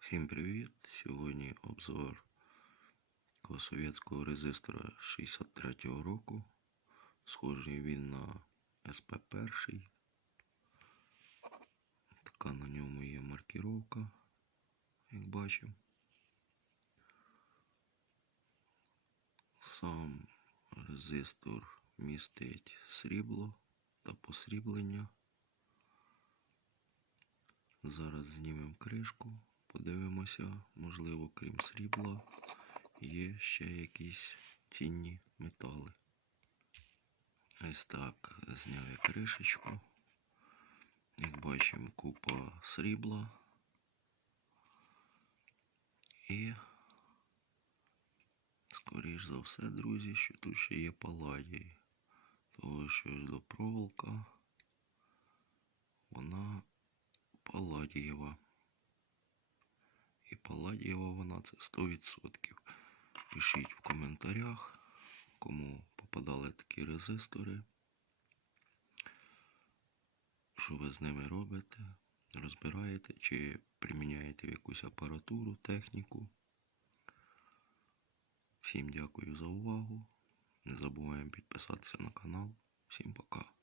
Всім привіт! Сьогодні обзор класовецького резистора 63-го року. Схожий він на СП1. Така на ньому є маркіровка, як бачимо. Сам резистор містить срібло та посріблення. Зараз знімемо кришку, подивимося, можливо, крім срібла, є ще якісь цінні метали. Ось так зняв я кришечку. Як бачимо, купа срібла. І, скоріш за все, друзі, що тут ще є паладій. Того, що до проволока, вона Палладієва. І Палладієва вона це 100%. Пишіть в коментарях, кому попадали такі резистори. Що ви з ними робите? Розбираєте чи приміняєте якусь апаратуру, техніку. Всім дякую за увагу. Не забуваємо підписатися на канал. Всім пока.